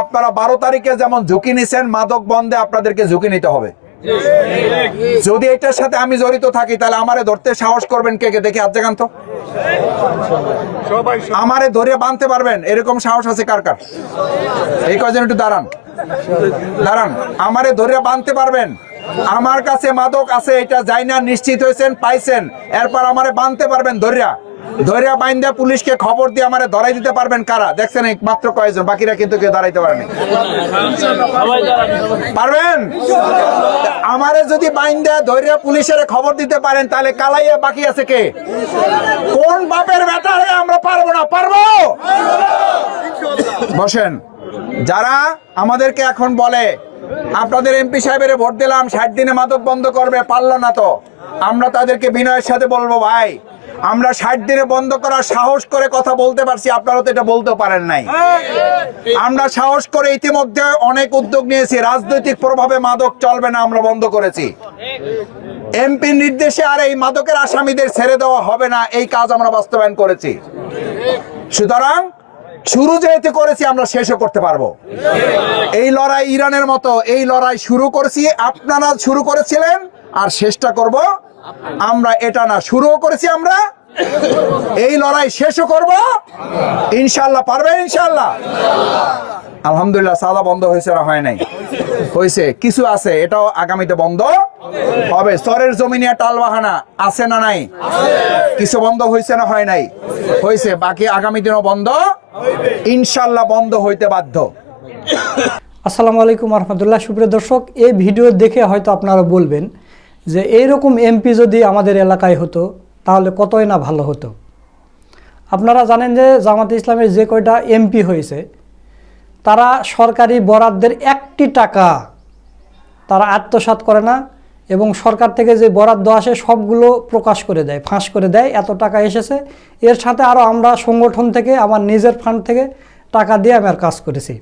আপনারা 12 তারিখে যেমন ঝুঁকি নিছেন, মাদক বন্ধে আপনাদেরকে ঝুঁকি নিতে হবে। যদি এটার সাথে আমি জড়িত থাকি তাহলে আমারে ধরতে সাহস করবেন কে কে? দেখি হাত জাগান তো। আমারে ধরে বাঁধতে পারবেন এরকম সাহস আছে কার কার? এই কয়জন একটু দাঁড়ান দাঁড়ান। আমারে ধরে বাঁধতে পারবেন? আমার কাছে মাদক আছে এটা যাই না নিশ্চিত হয়েছেন, পাইছেন, এরপর আমারে বাঁধতে পারবেন? ধরিয়া বাইন্দা পুলিশকে খবর দিয়ে আমারে ধরাই দিতে পারবেন কারা? দেখছেন মাত্র কয়েকজন, বাকিরা কিন্তু কেউ দাঁড়াইতে পারেনি। পারবেন? আমারে যদি বাইন্দা ধরিয়া পুলিশের খবর দিতে পারেন তাহলে কালাইয়া বাকি আছে কে? কোন বাপের বেটারে আমরা পারবো না? পারবো। বসেন। যারা আমাদেরকে এখন বলে আপনাদের এমপি সাহেবের ভোট দিলাম 60 দিনে মাদক বন্ধ করবে, পারলো না তো, আমরা তাদেরকে বিনয়ের সাথে বলবো, ভাই আমরা 60 দিনে বন্ধ করার সাহস করে কথা বলতে পারছি, আপনারা তো এটা বলতে পারেন নাই। আমরা সাহস করে ইতিমধ্যে অনেক উদ্যোগ নিয়েছি, রাজনৈতিক প্রভাবে মাদক চলবে না, আমরা বন্ধ করেছি। এমপির নির্দেশে আর এই মাদকের আসামিদের ছেড়ে দেওয়া হবে না, এই কাজ আমরা বাস্তবায়ন করেছি। সুতরাং শুরু যেহেতু করেছি আমরা শেষও করতে পারবো। এই লড়াই ইরানের মতো, এই লড়াই শুরু করেছি, আপনারা শুরু করেছিলেন, আর শেষটা করব আমরা। এটা না, শুরুও করেছি আমরা, এই লড়াই শেষও করব ইনশাআল্লাহ। পারবেন ইনশাআল্লাহ? আলহামদুলিল্লাহ। সাদা বন্ধ হয়েছে না হয় নাই? হয়েছে। কিছু আছে, এটাও আগামীতে বন্ধ হবে। স্তরের জমিনে টালবাহানা আছে না নাই? কিছু বন্ধ হয়েছে না হয় নাই? হয়েছে। বাকি আগামী দিনও বন্ধ ইনশাআল্লাহ, বন্ধ হইতে বাধ্য। আসসালামু আলাইকুম রহমতুল্লাহ। সুপ্রিয় দর্শক, এই ভিডিও দেখে হয়তো আপনারা বলবেন যে এইরকম এমপি যদি আমাদের এলাকায় হতো তাহলে কতই না ভালো হতো। আপনারা জানেন যে জামাতে ইসলামের যে কয়টা এমপি হয়েছে তারা সরকারি বরাদ্দের 1টি টাকা তারা আত্মসাৎ করে না, এবং সরকার থেকে যে বরাদ্দ আসে সবগুলো প্রকাশ করে দেয়, ফাঁস করে দেয়, এত টাকা এসেছে। এর সাথে আরও আমরা সংগঠন থেকে আমার নিজের ফান্ড থেকে টাকা দিয়ে আমি আর কাজ করেছি।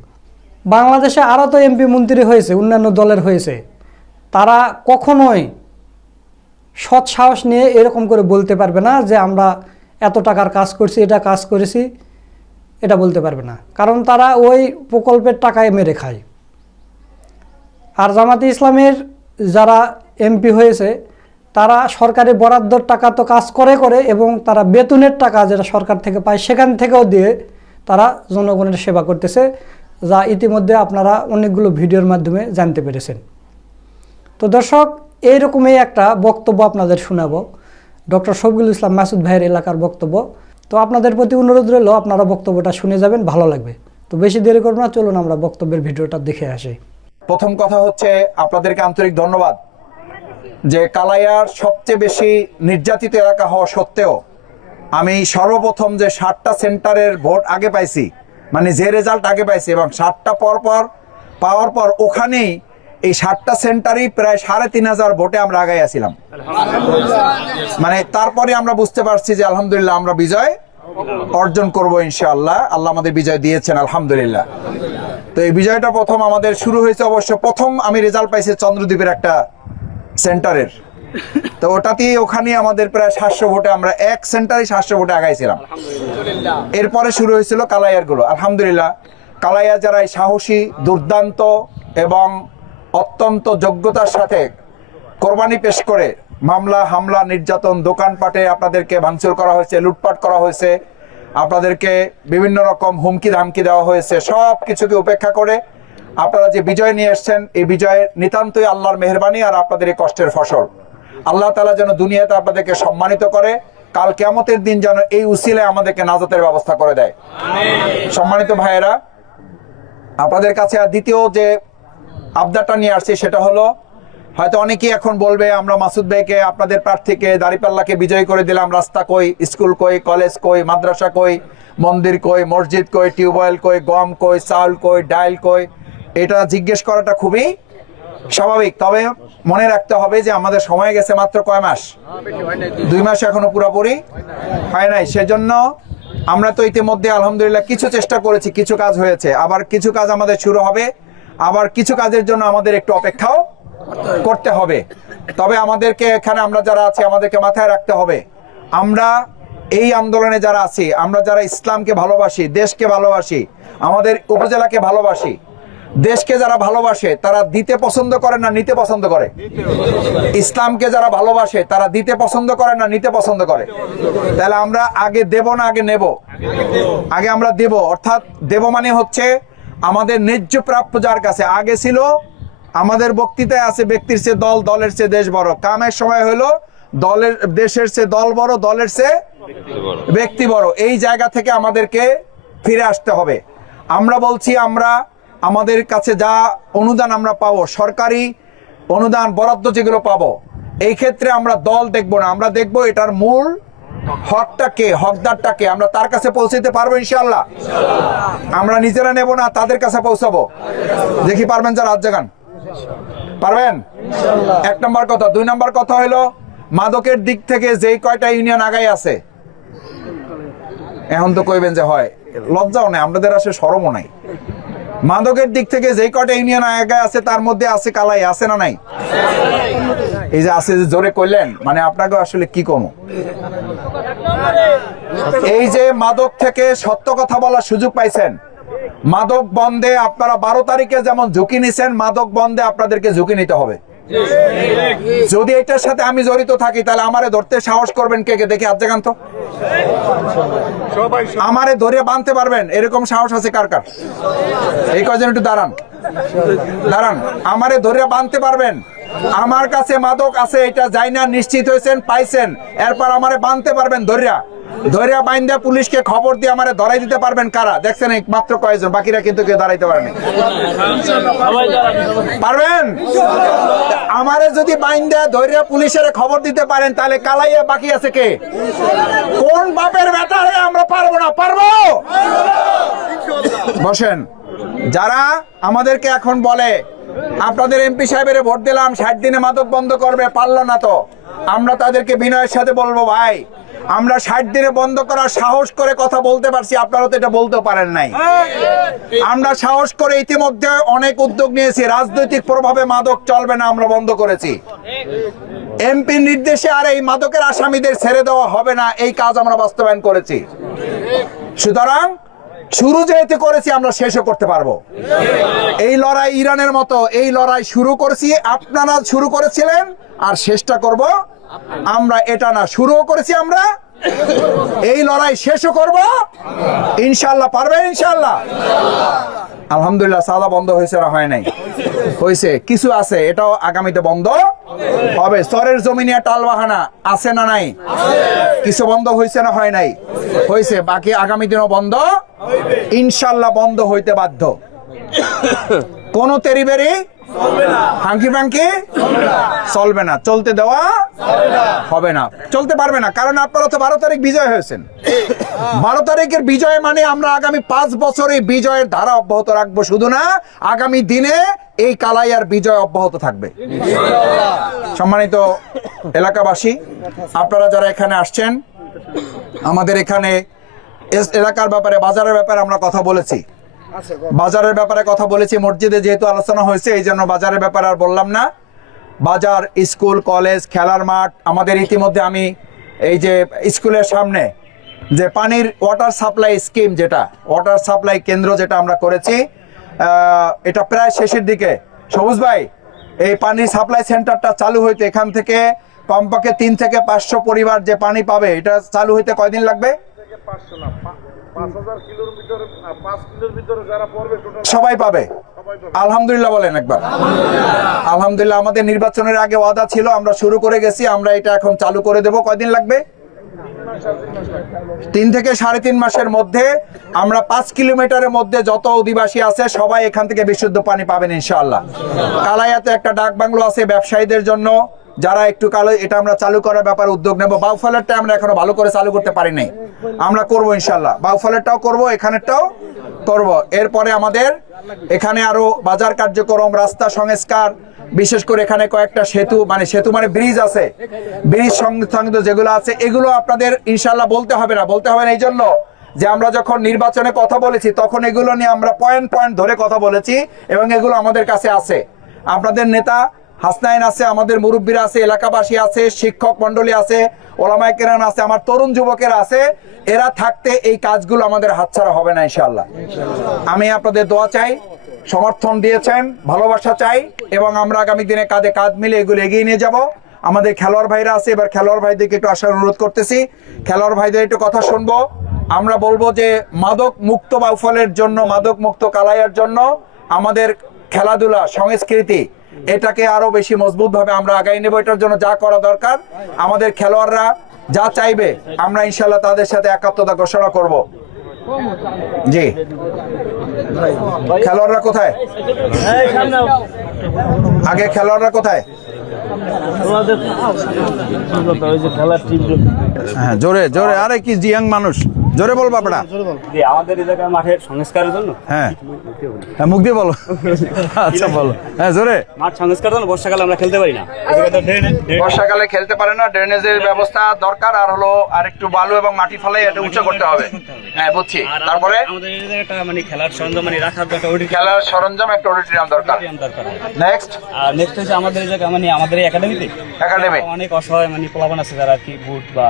বাংলাদেশে আরও তো এমপি মন্ত্রী হয়েছে, অন্যান্য দলের হয়েছে, তারা কখনোই সৎ সাহস নিয়ে এরকম করে বলতে পারবে না যে আমরা এত টাকার কাজ করছি, এটা কাজ করেছি, এটা বলতে পারবে না, কারণ তারা ওই প্রকল্পের টাকায় মেরে খায়। আর জামাতে ইসলামের যারা এমপি হয়েছে তারা সরকারি বরাদ্দর টাকা তো কাজ করে এবং তারা বেতনের টাকা যেটা সরকার থেকে পায় সেখান থেকেও দিয়ে তারা জনগণের সেবা করতেছে, যা ইতিমধ্যে আপনারা অনেকগুলো ভিডিওর মাধ্যমে জানতে পেরেছেন। তো দর্শক, এইরকমই একটা বক্তব্য আপনাদের শোনাবো, ডক্টর শফিকুল ইসলাম মাসুদ ভাইয়ের এলাকার বক্তব্য। তো আপনাদের প্রতি অনুরোধ রইল আপনারা বক্তব্যটা শুনে যাবেন, ভালো লাগবে। তো বেশি দেরি করব না, চলুন আমরা বক্তব্যের ভিডিওটা দেখে আসি। প্রথম কথা হচ্ছে আপনাদেরকে আন্তরিক ধন্যবাদ যে কালাইয়ার সবচেয়ে বেশি নির্যাতিত এলাকা হওয়া সত্ত্বেও আমি সর্বপ্রথম যে 60টা সেন্টারের ভোট আগে পাইছি, মানে যে রেজাল্ট আগে পাইছি, এবং 60টা পাওয়ার পর ওখানেই এই 60টা সেন্টারই প্রায় 3500 ভোটে আমরা আগাই আসছিলাম। মানে তারপরে আমরা বুঝতে পারছি যে আলহামদুলিল্লাহ আমরা বিজয় অর্জন করব ইনশাআল্লাহ। আল্লাহ আমাদের বিজয় দিয়েছেন আলহামদুলিল্লাহ। তো এই বিজয়টা প্রথম আমাদের শুরু হয়েছে, অবশ্য প্রথম আমি রেজাল্ট পাইছি চন্দ্রদ্বীপের একটা সেন্টারের, তো ওটাতেই ওখানে আমাদের প্রায় 700 ভোটে আমরা এক সেন্টারে 700 ভোটে আগাইছিলাম। এরপরে শুরু হয়েছিল কালাইয়ার গুলো। আলহামদুলিল্লাহ কালাইয়া যারা সাহসী, দুর্দান্ত এবং অত্যন্ত যোগ্যতার সাথে কোরবানি পেশ করে মামলা হামলা নির্যাতন, দোকানপাটে আপনাদেরকে ভাঙচুর করা হয়েছে, লুটপাট করা হয়েছে, আপনাদেরকে বিভিন্ন রকম হুমকি ধামকি দেওয়া হয়েছে, সব কিছুকে উপেক্ষা করে আপনারা যে বিজয় নিয়ে এসছেন, এই বিজয়ের নিতান্তই আল্লাহর মেহেরবানি আর আপনাদের এই কষ্টের ফসল। আল্লাহ তাআলা যেন দুনিয়াতে আপনাদেরকে সম্মানিত করে, কাল কিয়ামতের দিন যেন এই উসিলায় আমাদেরকে নাজাতের ব্যবস্থা করে দেয়। সম্মানিত ভাইয়েরা, আপনাদের কাছে আর দ্বিতীয় যে আবদারটা নিয়ে আসছি সেটা হলো, হয়তো অনেকেই এখন বলবে আমরা মাসুদ ভাইকে, আপনাদের প্রার্থীকে, দাঁড়িপাল্লাকে বিজয় করে দিলাম, রাস্তা কই, স্কুল কই, কলেজ কই, মাদ্রাসা কই, মন্দির কই, মসজিদ কই, টিউবওয়েল কই, গম কই, চাউল কই, ডাল কই, এটা জিজ্ঞেস করাটা খুবই স্বাভাবিক। তবে মনে রাখতে হবে যে আমাদের সময় গেছে মাত্র কয় মাস, 2 মাস এখনো পুরোপুরি হয় নাই। সেজন্য আমরা তো ইতিমধ্যে আলহামদুলিল্লাহ কিছু চেষ্টা করেছি, কিছু কাজ হয়েছে, আবার কিছু কাজ আমাদের শুরু হবে, আবার কিছু কাজের জন্য আমাদের একটু অপেক্ষাও করতে হবে। তবে আমাদেরকে এখানে আমরা যারা আছি আমাদেরকে মাথায় রাখতে হবে, আমরা এই আন্দোলনে যারা আছি, আমরা যারা ইসলামকে ভালোবাসি, দেশকে ভালোবাসি, আমাদের উপজেলাকে ভালোবাসি। দেশকে যারা ভালোবাসে তারা দিতে পছন্দ করে না নিতে পছন্দ করে? ইসলামকে যারা ভালোবাসে তারা দিতে পছন্দ করে না নিতে পছন্দ করে? তাহলে আমরা আগে দেব না আগে নেব? আগে আমরা দেব, অর্থাৎ দেব মানে হচ্ছে আমাদের ন্যায্য প্রাপ্য যার কাছে। আগে ছিল আমাদের বক্তৃতায় আছে ব্যক্তির চেয়ে দল, দলের চেয়ে দেশ বড়। কামের সময় হলো দলের দেশের চেয়ে দল বড়, দলের চেয়ে ব্যক্তি বড়। এই জায়গা থেকে আমাদেরকে ফিরে আসতে হবে। আমরা বলছি আমরা আমাদের কাছে যা অনুদান আমরা পাবো, সরকারি অনুদান বরাদ্দ যেগুলো পাবো, এই ক্ষেত্রে আমরা দল দেখব না, আমরা দেখব এটার মূল হকটাকে, হকদারটাকে। আমরা তার কাছে পৌঁছাতে পারবো ইনশাআল্লাহ। আমরা নিজেরা নেব না, তাদের কাছে পৌঁছাবো। দেখি পারবেন যারা হাত জাগান, পারবেন? এক নম্বর কথা। দুই নম্বর কথা হলো মাদকের দিক থেকে যেই কয়টা ইউনিয়ন আগাই আছে, এখন তো কইবেন যে হয়, লজ্জাও নেই, আমাদের আসলে শরমও নাই। মাদকের দিক থেকে যেই কয়টা ইউনিয়ন আগায় আছে তার মধ্যে আছে কালাই, আছে না নাই? এই যে আছে, যে জোরে কইলেন, মানে আপনাকে আসলে কি কম। এই যে মাদক থেকে সত্য কথা বলার সুযোগ পাইছেন, মাদক বন্ধে আপনারা 12 তারিখে যেমন ঝুঁকি নিছেন, মাদক বন্ধে আপনাদেরকে ঝুঁকি নিতে হবে। যদি এটার সাথে আমি জড়িত থাকি তাহলে আমারে ধরতে সাহস করবেন কে কে? দেখি হাত জাগান তো। আমারে ধরে বাঁধতে পারবেন এরকম সাহস আছে কার কার? এই কয়জন একটু দাঁড়ান, দাঁড়ান। আমারে ধরে বাঁধতে পারবেন? আমার কাছে মাদক আছে এটা যাই না নিশ্চিত হয়েছেন, পাইছেন, এরপর আমারে বাঁধতে পারবেন ধরিয়া? ধরিয়া বাইন্দা পুলিশকে খবর দিয়ে আমারে ধরাই দিতে পারবেন কারা? দেখছেন মাত্র কয়েকজন, বাকিরা কিন্তু কেউ দাঁড়াইতে পারেনি। পারবেন? আমারে যদি বাইন্দা ধরিয়া পুলিশের খবর দিতে পারেন তাহলে কালাইয়া বাকি আছে কে? কোন বাপের বেটা হয়ে আমরা পারবো না? পারবো। বসেন। যারা আমাদেরকে এখন বলে আপনাদের এমপি সাহেবের ভোট দিলাম 60 দিনে মাদক বন্ধ করবে, পারলো না তো, আমরা তাদেরকে বিনয়ের সাথে বলবো, ভাই আমরা 60 দিনে বন্ধ করার সাহস করে কথা বলতে পারছি, আপনারা তো এটা বলতে পারেন নাই। আমরা সাহস করে ইতিমধ্যে অনেক উদ্যোগ নিয়েছি, রাজনৈতিক প্রভাবে মাদক চলবে না, আমরা বন্ধ করেছি। এমপির নির্দেশে আর এই মাদকের আসামিদের ছেড়ে দেওয়া হবে না, এই কাজ আমরা বাস্তবায়ন করেছি। সুতরাং শুরু যেহেতু করেছি আমরা শেষও করতে পারবো। এই লড়াই ইরানের মতো, এই লড়াই শুরু করেছি, আপনারা শুরু করেছিলেন, আর শেষটা করব আমরা। এটা না, শুরুও করেছি আমরা, এই লড়াই শেষও করব ইনশাআল্লাহ। পারবেন ইনশাআল্লাহ? আলহামদুলিল্লাহ। সাদা বন্ধ হয়েছে না হয় নাই? হয়েছে। কিছু আছে, এটাও আগামীতে বন্ধ হবে। স্তরের জমিনে টালবাহানা আছে না নাই? কিছু বন্ধ হয়েছে না হয় নাই? হয়েছে। বাকি আগামী দিনও বন্ধ ইনশাআল্লাহ, বন্ধ হইতে বাধ্য। কোন তেরিবেরি হাঙ্কি ফাঙ্কি চলবে না, চলতে দেওয়া হবে না, চলতে পারবে না। কারণ আপনারা তো 12 তারিখ বিজয় হয়েছেন। 12 তারিখের বিজয় মানে আমরা আগামী 5 বছর এই বিজয়ের ধারা অব্যাহত রাখবো। শুধু না, আগামী দিনে এই কালাইয়ার বিজয় অব্যাহত থাকবে। সম্মানিত এলাকাবাসী, আপনারা যারা এখানে আসছেন, আমাদের এখানে এলাকার ব্যাপারে, বাজারের ব্যাপারে আমরা কথা বলেছি। বাজারের ব্যাপারে কথা বলেছি, মসজিদে যেহেতু আলোচনা হয়েছে এই জন্য বাজারের ব্যাপারে আর বললাম না। বাজার, স্কুল, কলেজ, খেলার মাঠ, আমাদের ইতিমধ্যে আমি এই যে স্কুলের সামনে যে পানির ওয়াটার সাপ্লাই স্কিম, যেটা ওয়াটার সাপ্লাই কেন্দ্র যেটা আমরা করেছি, এটা প্রায় শেষের দিকে। সবুজ ভাই, এই পানির সাপ্লাই সেন্টারটা চালু হইতে এখান থেকে কমপক্ষে 3 থেকে 500 পরিবার যে পানি পাবে, এটা চালু হইতে কয়দিন লাগবে? সবাই পাবে আলহামদুলিল্লাহ। বলেন একবার আলহামদুলিল্লাহ। আমাদের নির্বাচনের আগে ওয়াদা ছিল, আমরা শুরু করে গেছি, আমরা এটা এখন চালু করে দেব। কয়দিন লাগবে? 3 থেকে 3.5 মাসের মধ্যে আমরা 5 কিলোমিটারের মধ্যে যত অধিবাসী আছে সবাই এখান থেকে বিশুদ্ধ পানি পাবেন ইনশাআল্লাহ। কালাইয়াতে একটা ডাক বাংলো আছে ব্যবসায়ীদের জন্য, যারা একটু কালো, এটা আমরা চালু করার ব্যাপারে উদ্যোগ নেব। বাউফলেরটা আমরা এখনো ভালো করে চালু করতে পারি নাই, আমরা করব ইনশাআল্লাহ। বাউফলেরটাও করব, এখানেরটাও করব। এরপরে আমাদের এখানে আরো বাজার কার্যক্রম, রাস্তা সংস্কার, বিশেষ করে এখানে কয়েকটা সেতু মানে ব্রিজ আছে, ব্রিজ সংলগ্ন যেগুলো আছে এগুলো আপনাদের ইনশাআল্লাহ বলতে হবে না এই জন্য যে আমরা যখন নির্বাচনে কথা বলেছি তখন এগুলো নিয়ে আমরা পয়েন্ট ধরে কথা বলেছি এবং এগুলো আমাদের কাছে আছে। আপনাদের নেতা হাসনাইন আছে, আমাদের মুরব্বীরা আছে, এলাকাবাসী আছে, শিক্ষক মন্ডলী আছে, ওলামায়ে কেরাম আছে, আমার তরুণ যুবকেরা আছে। এরা থাকতে এই কাজগুলো আমাদের হাতছাড়া হবে না ইনশাআল্লাহ। আমি আপনাদের দোয়া চাই, সমর্থন দিয়েছেন, ভালোবাসা চাই, এবং আমরা আগামী দিনে কাঁধে কাঁধ মিলে এগুলো এগিয়ে নিয়ে যাব। আমাদের খেলোয়াড় ভাইরা আছে, এবার খেলোয়াড় ভাইদেরকে একটু আসার অনুরোধ করতেছি। খেলোয়াড় ভাইদের একটু কথা শুনবো। আমরা বলবো যে মাদক মুক্ত বাউফলের জন্য, মাদক মুক্ত কালাইয়ার জন্য আমাদের খেলাধুলা সংস্কৃতি এটাকে আরো বেশি মজবুত ভাবে আমরা আগাই নেব। এটার জন্য যা করা দরকার, আমাদের খেলোয়াড়রা যা চাইবে আমরা ইনশাল্লাহ তাদের সাথে একাত্মতা ঘোষণা করব। জি, খেলোয়াড়রা কোথায়? আগে খেলোয়াড়রা কোথায়? হ্যাঁ, জোরে জোরে, আরে কি জিয়াং মানুষ, জোরে বল বাপড়া। আমাদের এলাকার মাঠের সংস্কারের জন্য। হ্যাঁ, মুখ দিয়ে বলো। আচ্ছা বলো, হ্যাঁ জোরে। মাঠ সংস্কারের জন্য বর্ষাকালে আমরা খেলতে পারি না। বর্ষাকালে খেলতে পারে না, ড্রেনেজের ব্যবস্থা দরকার, আর হলো আর একটু বালু এবং মাটি ফেলাই এটা উঁচু করতে হবে। হ্যাঁ বুঝছি। তারপরে আমাদের এই জায়গাটা মানে খেলার সরঞ্জাম মানে রাখার একটা খেলার সরঞ্জাম, একটা অডিটোরিয়াম দরকার। নেক্সট, আর নেক্সট হচ্ছে আমাদের এই জায়গা মানে আমাদের এই একাডেমিতে একাডেমি অনেক অসহায় মানে পোলাপান আছে যারা আর কি বুট বা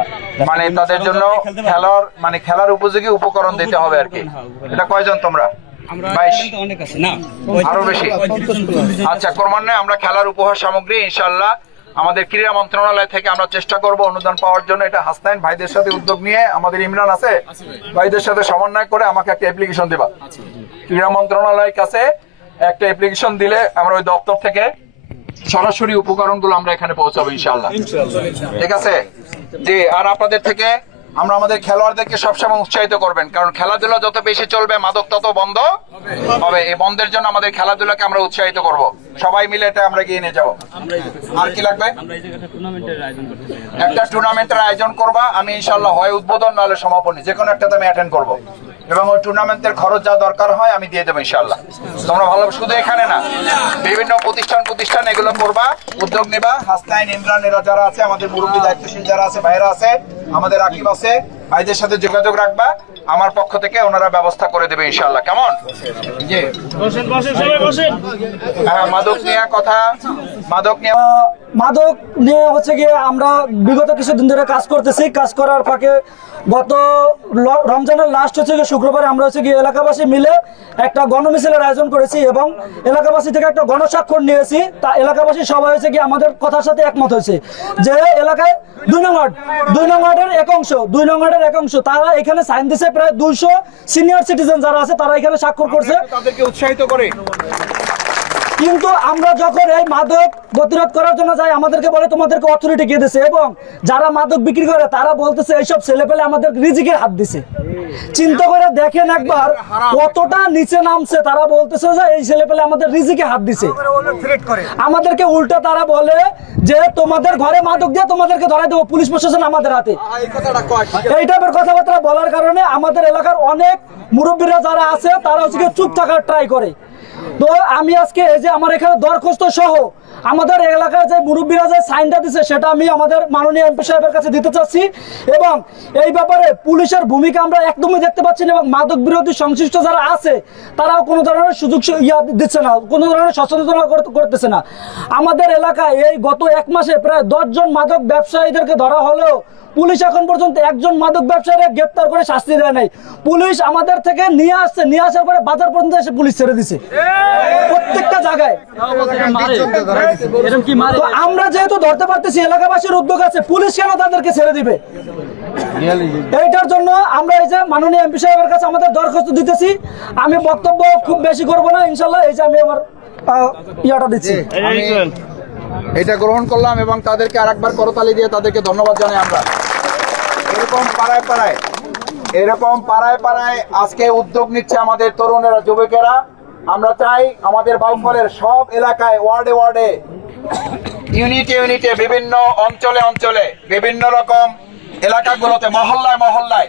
মানে তাদের জন্য খেলার মানে খেলার উপযোগী উপকরণ দিতে হবে আর কি। এটা কয়জন তোমরা? আমরা 22 অনেক আছে না, আরো বেশি। আচ্ছা, ক্রমান্বয়ে আমরা খেলার উপহার সামগ্রী ইনশাআল্লাহ আমাদের ক্রীড়া মন্ত্রণালয় থেকে আমরা চেষ্টা করব অনুদান পাওয়ার জন্য। এটা হাসনাইন ভাইদের সাথে উদ্যোগ নিয়ে, আমাদের ইমরান আছে ভাইদের সাথে সমন্বয় করে আমাকে একটা অ্যাপ্লিকেশন দিবা। ক্রীড়া মন্ত্রণালয়ের কাছে একটা অ্যাপ্লিকেশন দিলে আমরা ওই দপ্তর থেকে সরাসরি উপকরণগুলো আমরা এখানে পৌঁছাবো ইনশাআল্লাহ। ঠিক আছে জি। আর আপনাদের থেকে আমরা আমাদের খেলোয়াড়দেরকে সবসময় উৎসাহিত করবেন, কারণ খেলাধুলা যত বেশি চলবে মাদক তত বন্ধ হবে। এই বন্ধের জন্য আমাদের খেলাধুলাকে আমরা উৎসাহিত করব, সবাই মিলে এটা আমরা এগিয়ে নিয়ে যাব। আর কি লাগবে? আমরা এই জায়গাটা টুর্নামেন্টের আয়োজন করতে চাই। একটা টুর্নামেন্টের আয়োজন করবা, আমি ইনশাআল্লাহ হয় উদ্বোধন নাহলে সমাপনী যে কোনো একটাতে আমি অ্যাটেন্ড করব, এবং ওই টুর্নামেন্টের খরচ যা দরকার হয় আমি দিয়ে দেবো ইনশাআল্লাহ। তোমরা ভালো, শুধু এখানে না, বিভিন্ন প্রতিষ্ঠান এগুলো করবা, উদ্যোগ নেবা। হাসনাইন, ইমরান এরা যারা আছে, আমাদের মুরব্বী দায়িত্বশীল যারা আছে, ভাইরা আছে, আমাদের আকিব আছে, ভাইদের সাথে যোগাযোগ রাখবা। আমার পক্ষ থেকে ওনারা ব্যবস্থা করে দেবে ইনশাআল্লাহ। কেমন? জি, হ্যাঁ, মাদক নিয়ে কথা, মাদক নিয়ে মাদক নিয়ে হচ্ছে গিয়ে আমরা বিগত কিছুদিন ধরে কাজ করতেছি। কাজ করার ফাঁকে গত রমজানের লাস্ট হচ্ছে গিয়ে শুক্রবারে আমরা হচ্ছে গিয়ে এলাকাবাসী মিলে একটা গণমিছিলের আয়োজন করেছি এবং এলাকাবাসী থেকে একটা গণস্বাক্ষর নিয়েছি। তা এলাকাবাসী সবাই হচ্ছে গিয়ে আমাদের কথার সাথে একমত হয়েছে যে এলাকায় 2 নং ওয়ার্ডের এক অংশ তারা এখানে সাইন দিয়েছে। প্রায় 200 সিনিয়র সিটিজেন যারা আছে তারা এখানে স্বাক্ষর করছে। তাদেরকে উৎসাহিত করে, কিন্তু আমরা যখন এই মাদক প্রতিরোধ করার জন্য যাই আমাদেরকে বলে তোমাদেরকে অথরিটি কে দিছে, এবং যারা মাদক বিক্রি করে তারা বলতেছে এইসব ছেলেপেলে আমাদের রিজিকের হাত দিছে। চিন্তা করে দেখেন একবার কতটা নিচে নামছে। তারা বলতেছে যে এই ছেলেপেলে আমাদের রিজিকে হাত দিছে। আমাদেরকে উল্টা তারা বলে যে তোমাদের ঘরে মাদক দিয়ে তোমাদেরকে ধরাই দেবো, পুলিশ প্রশাসন আমাদের হাতে। এই টাইপের কথাবার্তা বলার কারণে আমাদের এলাকার অনেক মুরব্বীরা যারা আছে তারা হচ্ছে চুপ থাকার ট্রাই করে। তো আমি আজকে এই যে আমার এখানে দরখাস্ত সহ আমাদের এলাকার যে মুরব্বীরা যে সাইনটা দিচ্ছে সেটা আমি আমাদের মাননীয় এমপি সাহেবের কাছে দিতে চাচ্ছি। এবং এই ব্যাপারে পুলিশের ভূমিকা আমরা একদমই দেখতে পাচ্ছি না, এবং মাদক বিরোধী সংশ্লিষ্ট যারা আছে তারাও কোনো ধরনের সুযোগ দিচ্ছে না, কোনো ধরনের সচেতনতা করতেছে না। আমাদের এলাকায় এই গত 1 মাসে প্রায় 10 জন মাদক ব্যবসায়ীদেরকে ধরা হলেও পুলিশ এখন পর্যন্ত একজন মাদক ব্যবসায়ীকে গ্রেপ্তার করে শাস্তি দেয় নাই। পুলিশ আমাদের থেকে নিয়ে আসার পরে বাজার পর্যন্ত এসে পুলিশ ছেড়ে দিছে প্রত্যেকটা জায়গায়। তো আমরা যেহেতু ধরতে পারতেছি, এলাকাবাসীর উদ্যোগ আছে, পুলিশ কেন তাদেরকে ছেড়ে দিবে? এইটার জন্য আমরা এই যে মাননীয় এমপি সাহেবের কাছে আমাদের দরখাস্ত দিতেছি। আমি বক্তব্য খুব বেশি করব না ইনশাল্লাহ। এই যে আমি আমার ইয়াটা দিচ্ছি, এটা গ্রহণ করলাম এবং তাদেরকে আরেকবার করতালি দিয়ে তাদেরকে ধন্যবাদ জানাই। আমরা এরকম পাড়ায় আজকে উদ্যোগ নিচ্ছে আমাদের তরুণেরা, যুবকেরা। আমরা চাই আমাদের বাউফলের সব এলাকায়, ওয়ার্ডে ইউনিটে বিভিন্ন অঞ্চলে বিভিন্ন রকম এলাকাগুলোতে, মহল্লায়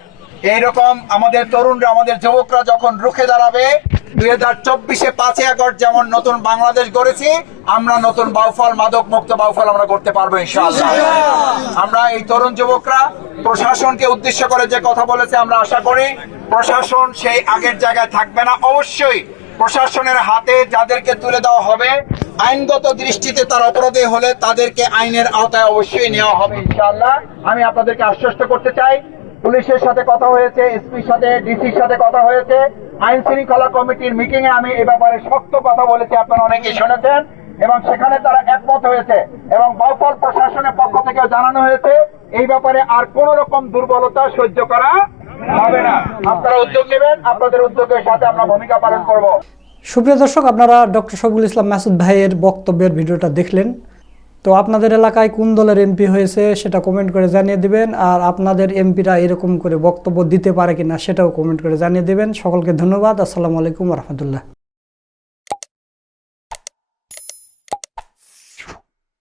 এইরকম আমাদের তরুণরা, আমাদের যুবকরা যখন রুখে দাঁড়াবে, 2024-এ 5 আগস্ট যেমন নতুন বাংলাদেশ গড়েছি, আমরা নতুন বাউফল, মাদক মুক্ত বাউফল আমরা করতে পারবো ইনশাআল্লাহ। আমরা এই তরুণ যুবকরা প্রশাসনকে উদ্দেশ্য করে যে কথা বলেছে, আমরা আশা করি প্রশাসন সেই আগের জায়গায় থাকবে না। অবশ্যই প্রশাসনের হাতে যাদেরকে তুলে দেওয়া হবে, আইনগত দৃষ্টিতে তার অপরাধী হলে তাদেরকে আইনের আওতায় অবশ্যই নেওয়া হবে ইনশাআল্লাহ। আমি আপনাদেরকে আশ্বস্ত করতে চাই, পুলিশের সাথে কথা হয়েছে, এসপির সাথে, ডিসির সাথে কথা হয়েছে, আইন শৃঙ্খলা কমিটির মিটিং এ আমি এ ব্যাপারে শক্ত কথা বলেছি, আপনারা অনেকেই শুনেছেন, এবং সেখানে তারা একমত হয়েছে এবং বাউফল প্রশাসনের পক্ষ থেকে জানানো হয়েছে এই ব্যাপারে আর কোন রকম দুর্বলতা সহ্য করা হবে না। আপনারা উদ্যোগ নেবেন, আপনাদের উদ্যোগের সাথে আমরা ভূমিকা পালন করব। সুপ্রিয় দর্শক, আপনারা ডক্টর শফিকুল ইসলাম মাসুদ ভাইয়ের বক্তব্যের ভিডিওটা দেখলেন। তো আপনাদের এলাকায় কোন দলের এমপি হয়েছে সেটা কমেন্ট করে জানিয়ে দিবেন, আর আপনাদের এমপিরা এরকম করে বক্তব্য দিতে পারে কিনা সেটাও কমেন্ট করে জানিয়ে দিবেন। সকলকে ধন্যবাদ। আসসালামু আলাইকুম রহমতুল্লাহ।